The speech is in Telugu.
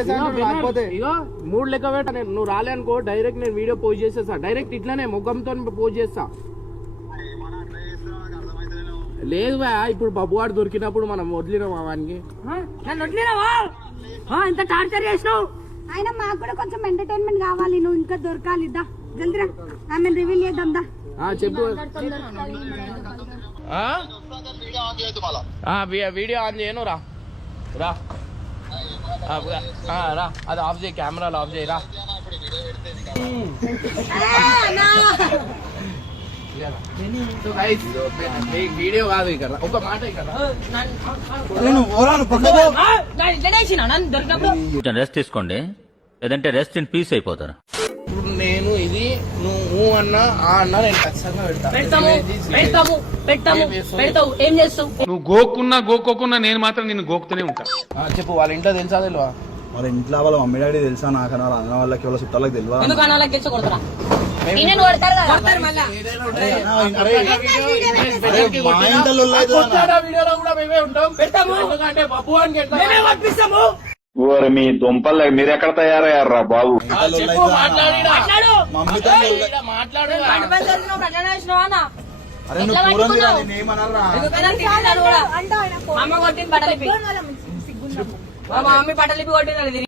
ఇగో 3 లెక్క పెట్ట. నువ్వు రాలే అనుకో డైరెక్ట్ నేను వీడియో పోస్ట్ చేసేస్తా. డైరెక్ట్ ఇట్లానే ముఖంతో పోస్ట్ చేస్తా. లేదు బా, ఇప్పుడు బబ్బువాడు దొరికినప్పుడు మనం వదిలినావా వానికి? నన్ను వదిలినావా? ఎంత టార్చర్ చేసినావు? అయినా మాకు కూడా కొంచెం ఎంటర్టైన్మెంట్ కావాలి. నువ్వు ఇంకా దొరకాలి. దా జల్దిరా, ఆమె రివీల్ చేద్దాం. దా చెప్పు. వీడియో ఆన్ చేయను. రా రా రా, అది ఆఫ్ చేయి, కెమెరాలు ఆఫ్ చేయరా. వీడియో కాదు ఇక్కడ, ఒక మాట ఇక్కడ. రెస్ట్ తీసుకోండి, లేదంటే రెస్ట్ ఇన్ పీస్ అయిపోతారు. ఇప్పుడు నేను ఇది నువ్వు అన్నా ఆ అన్నా నేను ఖచ్చితంగా పెడతావు. ఏం చేస్తావు? నువ్వు గోక్కున్నా నేను మాత్రం నిన్ను గోకుతూనే ఉంటా. చెప్పు. వాళ్ళ ఇంట్లో తెలుసా తెలియవా? వాళ్ళ ఇంట్లో వాళ్ళ మమ్మీ డాడీ తెలుసా? నాకన్నా వాళ్ళ అన్న వాళ్ళకి వాళ్ళ చుట్టాలకు తెలియదు. మీ దుంపలు మీరెక్కడ తయారయ్యారా బాబు? అరే నువ్వు పూరం ఏమన్నారా? మా మమ్మీ బట్టలిపి కొట్టింది.